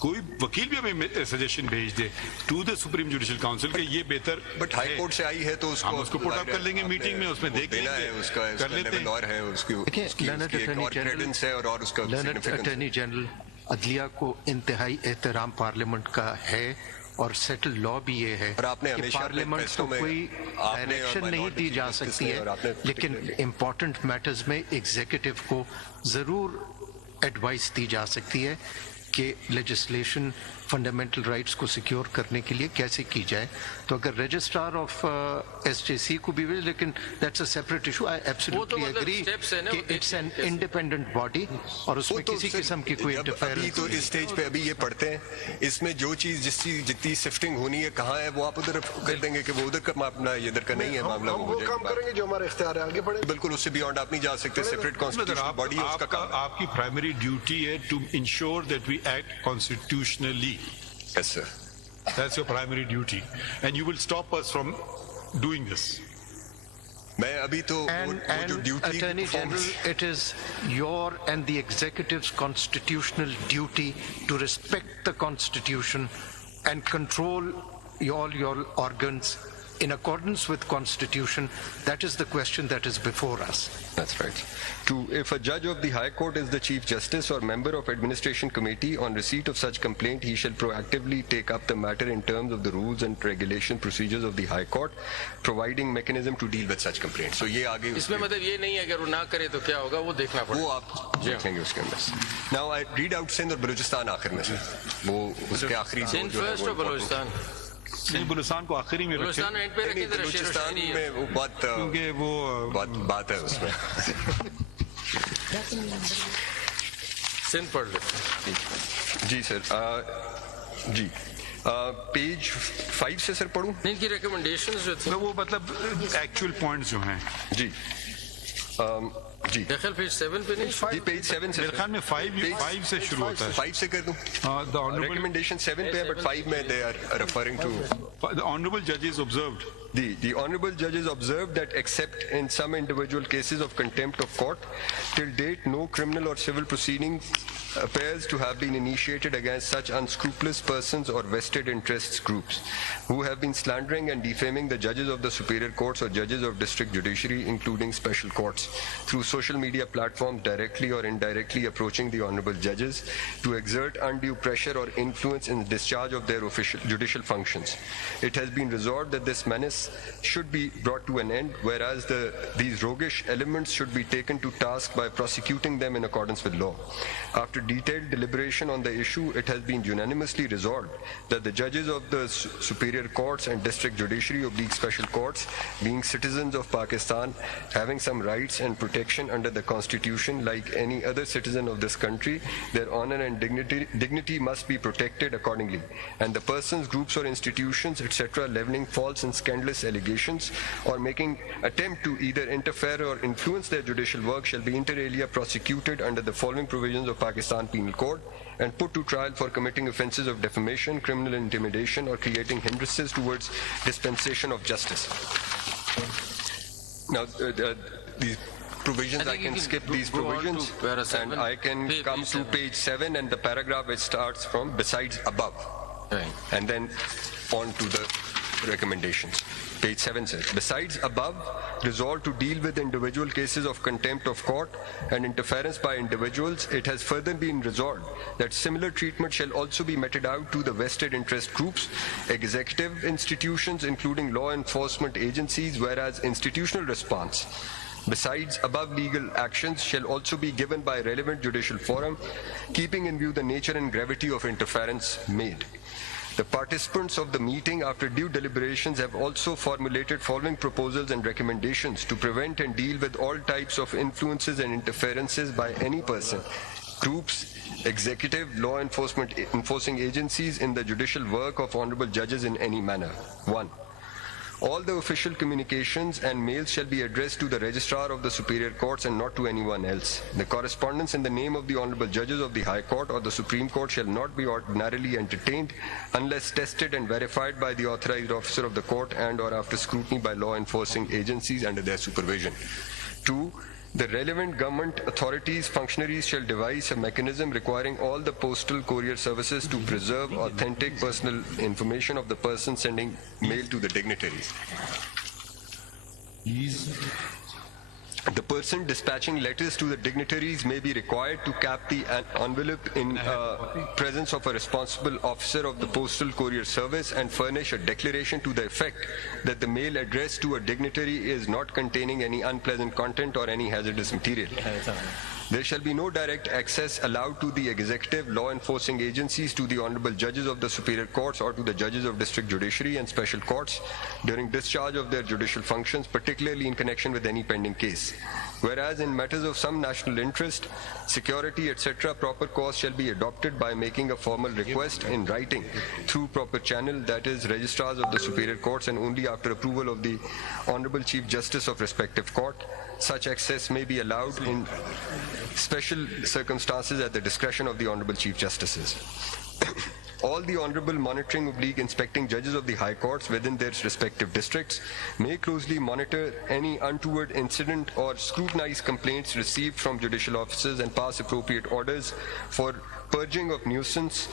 कोई वकील भी हमें सजेशन भेज दे to the supreme judicial council कि ये बेहतर, बट हाई कोर्ट से आई है तो हम उसको पुट अप कर लेंगे मीटिंग में, उसमें देख लेंगे, उसका कर लेते हैं। और है उसकी क्रेडेंस है और उसका अटॉर्नी जनरल अदलिया को इंतहाई एहतराम पार्लियामेंट का है और सेटल लॉ भी ये है कि पार्लियामेंट को कोई डायरेक्शन नहीं दी जा सकती है, लेकिन इम्पोर्टेंट मैटर्स में एग्जीक्यूटिव को ज़रूर एडवाइस दी जा सकती है कि लेजिस्लेशन फंडामेंटल राइट्स को सिक्योर करने के लिए कैसे की जाए। तो अगर रजिस्ट्रार ऑफ एसजेसी को भी, लेकिन that's a separate issue, I absolutely agree कि इट्स एन इंडिपेंडेंट बॉडी और उसमें किसी किस्म की कोई इंटरफेरेंस। तो इस स्टेज पे अभी ये पढ़ते हैं, इसमें जो चीज जितनी शिफ्टिंग होनी है कहाँ है वो आप उधर कर देंगे कि वो उधर का मामला इधर का नहीं है मामला, वो काम करेंगे जो हमारे इख्तियार है, आगे बढ़े। बिल्कुल, उससे बियॉन्ड आप नहीं जा सकते। सेपरेट कॉन्स्टिट्यूशनल बॉडी है, उसका काम। आपकी प्राइमरी ड्यूटी है to ensure that we act constitutionally. Yes, sir. That's your primary duty, and you will stop us from doing this. मैं अभी तो वो जो duty, Attorney General, it is your and the executive's constitutional duty to respect the Constitution and control all your organs in accordance with Constitution. That is the question that is before us. That's right. If a judge of the High Court is the Chief Justice or member of Administration Committee, on receipt of such complaint, he shall proactively take up the matter in terms of the rules and regulation procedures of the High Court, providing mechanism to deal with such complaints. So ये आगे इसमें मतलब ये नहीं है अगर वो ना करे तो क्या होगा, वो देखना पड़ेगा, वो आप देखेंगे उसके अंदर। Now I read out Sindh और बलूचिस्तान आखिर में से, वो उसके आखिरी सिंध फर्स्ट और बलूचिस्तान नहीं, बलूचिस्तान को आखिरी में रखें। बलूचिस्तान में वो बात है उसमें। सिंध पढ़ ले। जी सर, जी पेज 5 से सर पढ़ूं? नहीं, इनकी रिकमेंडेशंस जो थी वो मतलब एक्चुअल पॉइंट्स जो हैं। जी जी पेज 7 पे नहीं, जी पेज 7 से मेरे ख्याल में 5 से शुरू होता है। 5 से कर दूं? Recommendation 7 पे है, but 5 में they are referring to The honorable judges observed. The honorable judges observed that except in some individual cases of contempt of court, till date no criminal or civil proceeding appears to have been initiated against such unscrupulous persons or vested interests groups who have been slandering and defaming the judges of the superior courts or judges of district judiciary, including special courts, through social media platforms directly or indirectly approaching the honorable judges to exert undue pressure or influence in discharge of their official judicial functions. It has been resolved that this menace should be brought to an end, whereas these roguish elements should be taken to task by prosecuting them in accordance with law. After detailed deliberation on the issue, it has been unanimously resolved that the judges of the superior courts and district judiciary oblique special courts, being citizens of Pakistan, having some rights and protection under the constitution like any other citizen of this country, their honor and dignity must be protected accordingly, and the persons, groups or institutions, etc., leveling false and scandalous allegations or making attempt to either interfere or influence their judicial work shall be inter alia prosecuted under the following provisions of Pakistan Penal Code and put to trial for committing offences of defamation, criminal intimidation or creating hindrances towards dispensation of justice. Now, these provisions, I can skip these provisions and I can come to page 7 and the paragraph which starts from besides above, and then on to the recommendations. Page 7 says, besides above, resolved to deal with individual cases of contempt of court and interference by individuals, it has further been resolved that similar treatment shall also be meted out to the vested interest groups, executive institutions, including law enforcement agencies, whereas institutional response besides above legal actions shall also be given by relevant judicial forum, keeping in view the nature and gravity of interference made. The participants of the meeting, after due deliberations, have also formulated following proposals and recommendations to prevent and deal with all types of influences and interferences by any person, groups, executive, law enforcing agencies in the judicial work of honorable judges in any manner. 1. All the official communications and mails shall be addressed to the registrar of the superior courts and not to anyone else. The correspondence in the name of the honorable judges of the High Court or the Supreme Court shall not be ordinarily entertained unless tested and verified by the authorized officer of the court and or after scrutiny by law enforcing agencies under their supervision. 2. The relevant government authorities, functionaries shall devise a mechanism requiring all the postal courier services to preserve authentic personal information of the person sending mail to the dignitaries. The person dispatching letters to the dignitaries may be required to cap the envelope in presence of a responsible officer of the postal courier service and furnish a declaration to the effect that the mail addressed to a dignitary is not containing any unpleasant content or any hazardous material. There shall be no direct access allowed to the executive, law enforcing agencies, to the honorable judges of the superior courts or to the judges of district judiciary and special courts during discharge of their judicial functions, particularly in connection with any pending case. Whereas in matters of some national interest, security, etc., proper course shall be adopted by making a formal request in writing through proper channel, that is, registrars of the superior courts, and only after approval of the Honorable Chief Justice of respective court. Such access may be allowed in special circumstances at the discretion of the Honorable Chief Justices. All the Honorable Monitoring Inspecting Judges of the High Courts within their respective districts may closely monitor any untoward incident or scrutinize complaints received from judicial officers and pass appropriate orders for purging of nuisance,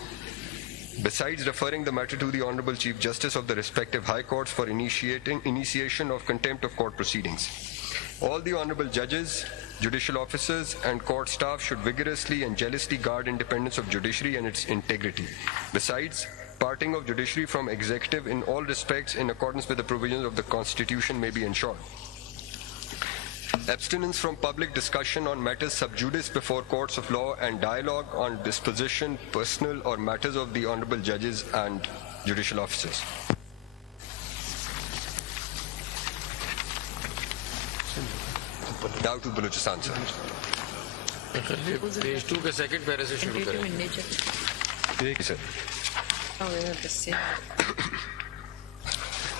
besides referring the matter to the Honorable Chief Justice of the respective High Courts for initiation of contempt of court proceedings. All the honorable judges, judicial officers, and court staff should vigorously and jealously guard independence of judiciary and its integrity. Besides, parting of judiciary from executive in all respects in accordance with the provisions of the Constitution may be ensured. Abstinence from public discussion on matters sub judice before courts of law and dialogue on disposition, personal, or matters of the honorable judges and judicial officers. Down to Balochistan, sir. Page 2 के second पैरे से शुरू करें. Thank you, sir.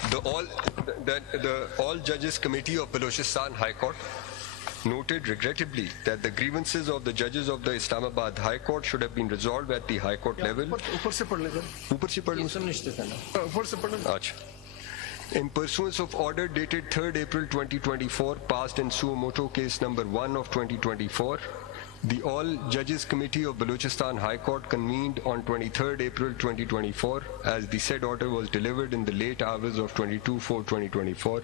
The All Judges Committee of Balochistan High Court noted regrettably that the grievances of the judges of the Islamabad High Court should have been resolved at the High Court level. ऊपर से पढ़ लेकर ऊपर से पढ़ लूं, sir? ऊपर से पढ़. अच्छा. In pursuance of order dated 3rd April 2024, passed in suo motu case number 1 of 2024, the All Judges Committee of Balochistan High Court convened on 23rd April 2024, as the said order was delivered in the late hours of 22/4/2024.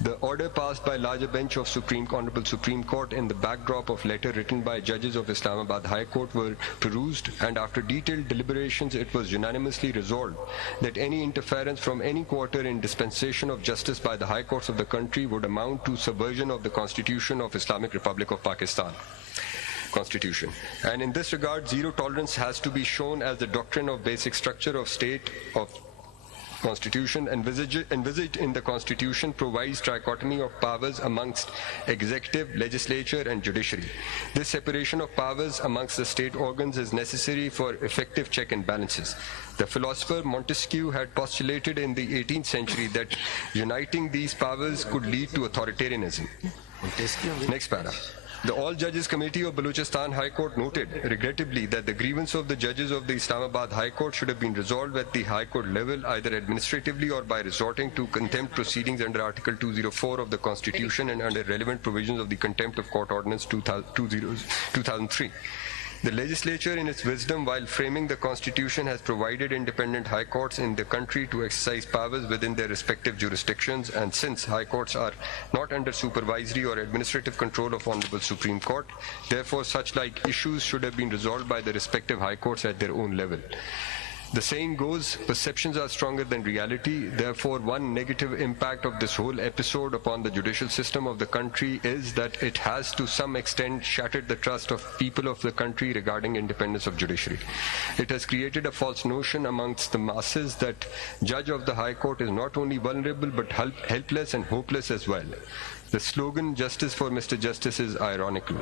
The order passed by larger bench of Honorable Supreme Court in the backdrop of letter written by judges of Islamabad High Court were perused, and after detailed deliberations it was unanimously resolved that any interference from any quarter in dispensation of justice by the High Courts of the country would amount to subversion of the Constitution of Islamic Republic of Pakistan. Constitution. And in this regard, zero tolerance has to be shown as the doctrine of basic structure of state of Constitution envisaged in the Constitution provides trichotomy of powers amongst executive, legislature, and judiciary. This separation of powers amongst the state organs is necessary for effective check and balances. The philosopher Montesquieu had postulated in the 18th century that uniting these powers could lead to authoritarianism. Next para. The All Judges Committee of Balochistan High Court noted, regrettably, that the grievance of the judges of the Islamabad High Court should have been resolved at the High Court level, either administratively or by resorting to contempt proceedings under Article 204 of the Constitution and under relevant provisions of the Contempt of Court Ordinance 2003. The legislature, in its wisdom, while framing the Constitution, has provided independent high courts in the country to exercise powers within their respective jurisdictions, and since high courts are not under supervisory or administrative control of Honorable Supreme Court, therefore such like issues should have been resolved by the respective high courts at their own level. The saying goes, perceptions are stronger than reality. Therefore, one negative impact of this whole episode upon the judicial system of the country is that it has to some extent shattered the trust of people of the country regarding independence of judiciary. It has created a false notion amongst the masses that judge of the High Court is not only vulnerable but helpless and hopeless as well. The slogan, "Justice for Mr. Justice," is ironical.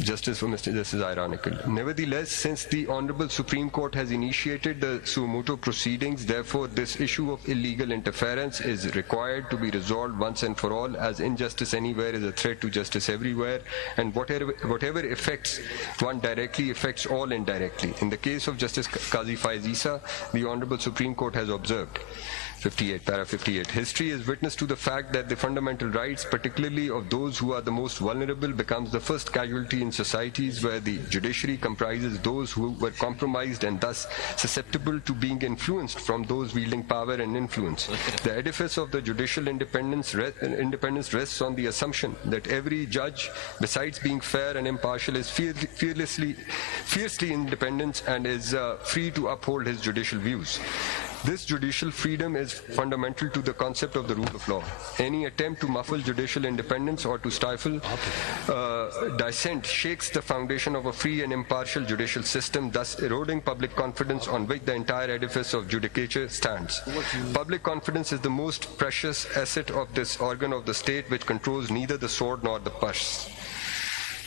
Justice for Mr. Justice is ironical. Nevertheless, since the Honorable Supreme Court has initiated the suo motu proceedings, therefore this issue of illegal interference is required to be resolved once and for all, as injustice anywhere is a threat to justice everywhere, and whatever affects one directly affects all indirectly. In the case of Justice Qazi Faiz Isa, the Honorable Supreme Court has observed 58, para 58. History is witness to the fact that the fundamental rights, particularly of those who are the most vulnerable, becomes the first casualty in societies where the judiciary comprises those who were compromised and thus susceptible to being influenced from those wielding power and influence. The edifice of the judicial independence rests on the assumption that every judge, besides being fair and impartial, is fiercely independent and is free to uphold his judicial views. This judicial freedom is fundamental to the concept of the rule of law. Any attempt to muffle judicial independence or to stifle dissent shakes the foundation of a free and impartial judicial system, thus eroding public confidence on which the entire edifice of judicature stands. Public confidence is the most precious asset of this organ of the state, which controls neither the sword nor the purse.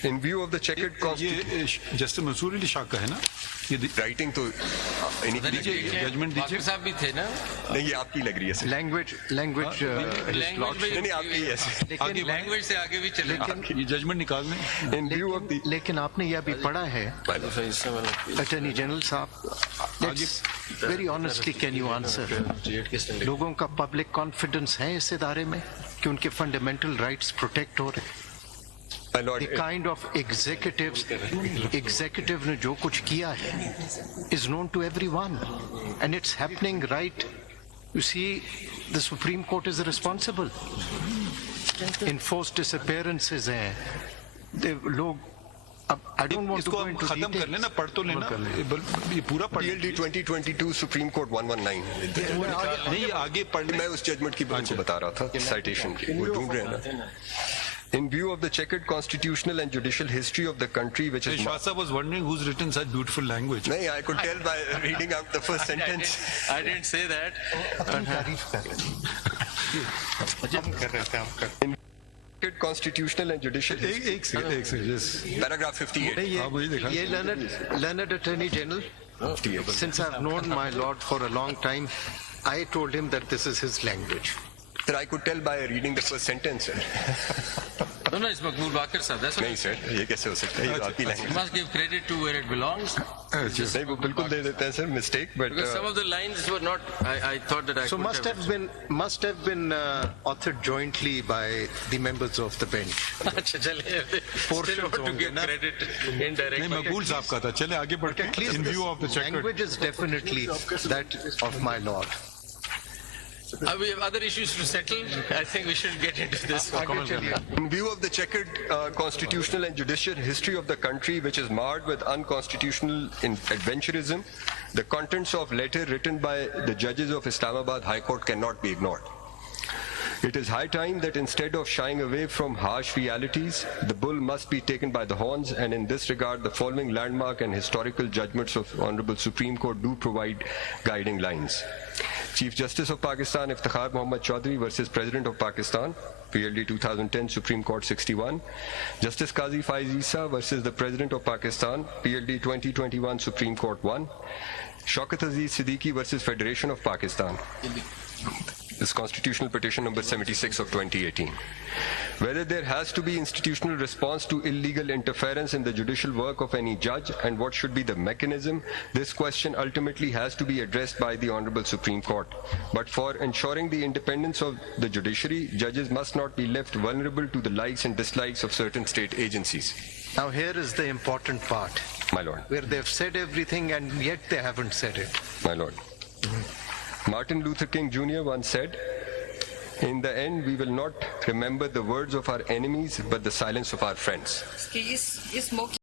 In view of the checkered constitution, ये justice Mansoor Ali Shah का है ना, ये writing तो इन्हीं की दीजिए, judgement दीजिए। वाकिर साहब भी थे ना? नहीं, ये आपकी लग रही है सर। लैंग्वेज नहीं, आपकी है सर। आगे लैंग्वेज से आगे भी चले। ये जजमेंट निकाल लें। in view of the लेकिन आपने यह भी पढ़ा है अटॉर्नी जनरल साहब, very honestly can you answer, लोगों का पब्लिक कॉन्फिडेंस है इस इदारे में कि उनके फंडामेंटल राइट्स प्रोटेक्ट हो रहे हैं? My lord, The kind of executive ने जो कुछ किया है is known to everyone, and it's happening right. You see, the Supreme Court is responsible. Enforced disappearances हैं, लोग I don't want to इसको go हम into खत्म कर details. लेना, पढ़ तो लेना, ये पूरा पढ़ PLD 2022 सुप्रीम कोर्ट 119। नहीं, आगे पढ़ मैं उस जजमेंट की बात को बता रहा था, साइटेशन की, वो ढूंढ रहे हैं ना। In view of the checkered constitutional and judicial history of the country, which is Shah Sahab was wondering who's written such beautiful language. नहीं, I could tell by reading out the first sentence. I didn't say that. checkered constitutional and judicial history. एक second Paragraph 58. हाँ, वही देखा। ये learned attorney general, since I've known my lord for a long time, I told him that this is his language. Sir, I could tell by reading the first sentence, sir. No, it's Maqbool Bakir sir. That's नहीं sir, ये कैसे हो सकता है? ये तो आपकी You language. must give credit to where it belongs. नहीं, वो बिल्कुल दे देते हैं sir, mistake, but Because some of the lines were not. I thought that I So could must have been authored jointly by the members of the bench. अच्छा चलिए. Still want to give credit indirectly. नहीं, मकबूल साहब का था। चले आगे बढ़ के, in view of the checkered. Language is definitely that of my lord. We have other issues to settle. I think we should get into this. In view of the checkered constitutional and judicial history of the country, which is marred with unconstitutional adventurism, the contents of letter written by the judges of Islamabad High Court cannot be ignored. It is high time that instead of shying away from harsh realities, the bull must be taken by the horns, and in this regard, the following landmark and historical judgments of Honorable Supreme Court do provide guiding lines. Chief Justice of Pakistan Iftikhar Muhammad Chaudhry versus President of Pakistan, PLD 2010, Supreme Court 61. Justice Qazi Faiz Isa versus the President of Pakistan, PLD 2021, Supreme Court 1. Shaukat Aziz Siddiqui versus Federation of Pakistan. This constitutional petition number 76 of 2018. Whether there has to be institutional response to illegal interference in the judicial work of any judge and what should be the mechanism, this question ultimately has to be addressed by the Honorable Supreme Court. But for ensuring the independence of the judiciary, judges must not be left vulnerable to the likes and dislikes of certain state agencies. Now here is the important part, My Lord, where they've said everything and yet they haven't said it. my Lord. Martin Luther King Jr. once said, "In the end, we will not remember the words of our enemies, but the silence of our friends." कि इस मौके